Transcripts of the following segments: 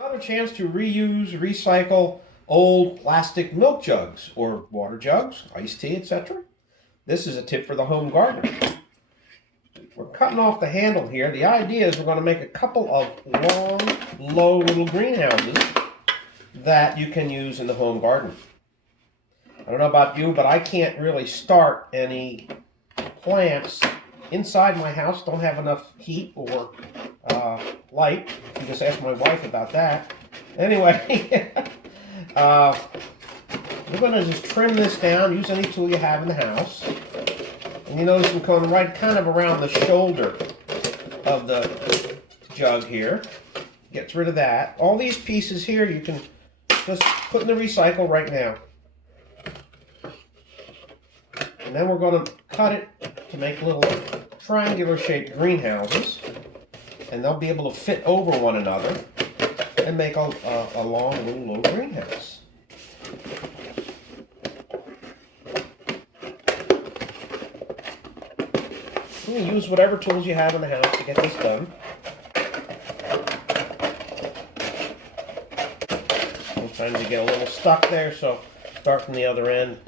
Another chance to reuse, recycle old plastic milk jugs or water jugs, iced tea, etc. This is a tip for the home gardener. We're cutting off the handle here. The idea is we're going to make a couple of long, low little greenhouses that you can use in the home garden. I don't know about you, but I can't really start any plants inside my house. Don't have enough heat or light. You can just ask my wife about that. Anyway, we're going to just trim this down. Use any tool you have in the house. And you notice I'm going right kind of around the shoulder of the jug here. Gets rid of that. All these pieces here you can just put in the recycle right now. And then we're going to cut it to make little triangular shaped greenhouses. And they'll be able to fit over one another and make a long little low greenhouse. You can use whatever tools you have in the house to get this done. Sometimes you get a little stuck there, so start from the other end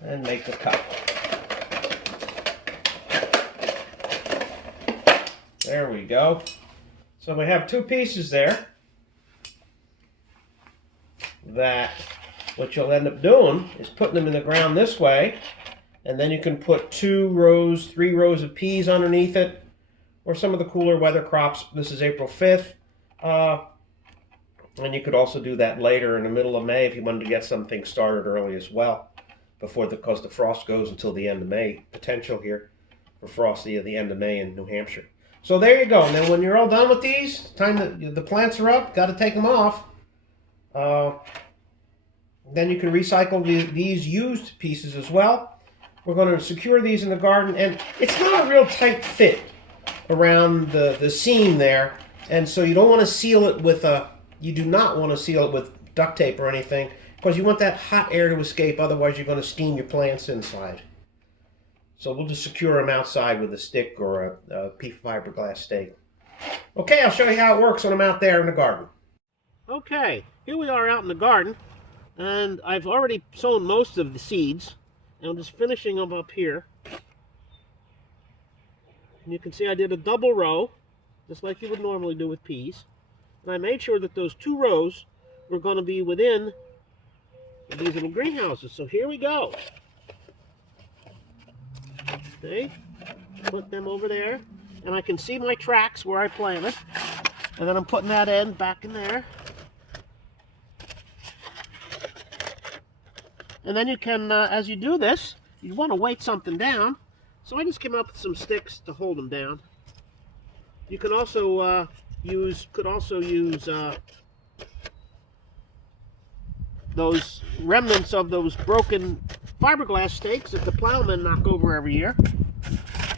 and make the cut. There we go. So we have two pieces there that what you'll end up doing is putting them in the ground this way, and then you can put 2 rows, 3 rows of peas underneath it, or some of the cooler weather crops. This is April 5th. And you could also do that later in the middle of May if you wanted to get something started early as well, because the frost goes until the end of May. Potential here for frost at the end of May in New Hampshire. So there you go. And then when you're all done with these, time that the plants are up, got to take them off. Then you can recycle these used pieces as well. We're going to secure these in the garden, and it's not a real tight fit around the seam there, and so you don't want to seal it with you do not want to seal it with duct tape or anything, because you want that hot air to escape. Otherwise, you're going to steam your plants inside. So we'll just secure them outside with a stick or a fiberglass stake. Okay, I'll show you how it works when I'm out there in the garden. Okay, here we are out in the garden, and I've already sown most of the seeds, and I'm just finishing them up here. And you can see I did a double row, just like you would normally do with peas. And I made sure that those 2 rows were going to be within these little greenhouses. So here we go. Okay, put them over there, and I can see my tracks where I planted, and then I'm putting that end back in there. And then you can, as you do this, you want to weight something down, so I just came up with some sticks to hold them down. You can also use those remnants of those broken fiberglass stakes that the plowmen knock over every year,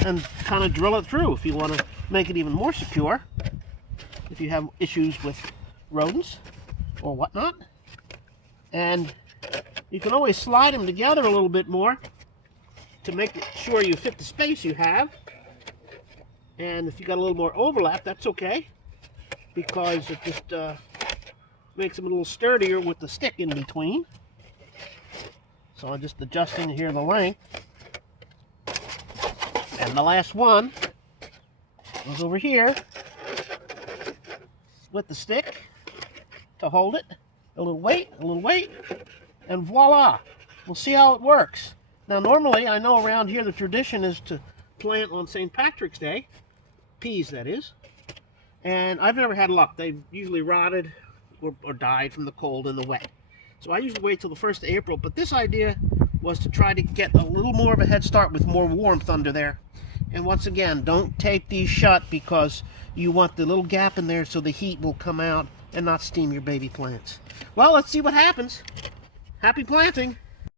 and kind of drill it through if you want to make it even more secure, if you have issues with rodents or whatnot. And you can always slide them together a little bit more to make sure you fit the space you have. And if you got a little more overlap, that's okay, because it just makes them a little sturdier with the stick in between. So I'm just adjusting here the length. And the last one goes over here with the stick to hold it. A little weight, and voila! We'll see how it works. Now normally, I know around here the tradition is to plant on St. Patrick's Day. Peas, that is. And I've never had luck. They've usually rotted or died from the cold and the wet. So I usually wait till the 1st of April, but this idea was to try to get a little more of a head start with more warmth under there. And once again, don't tape these shut, because you want the little gap in there so the heat will come out and not steam your baby plants. Well, let's see what happens. Happy planting!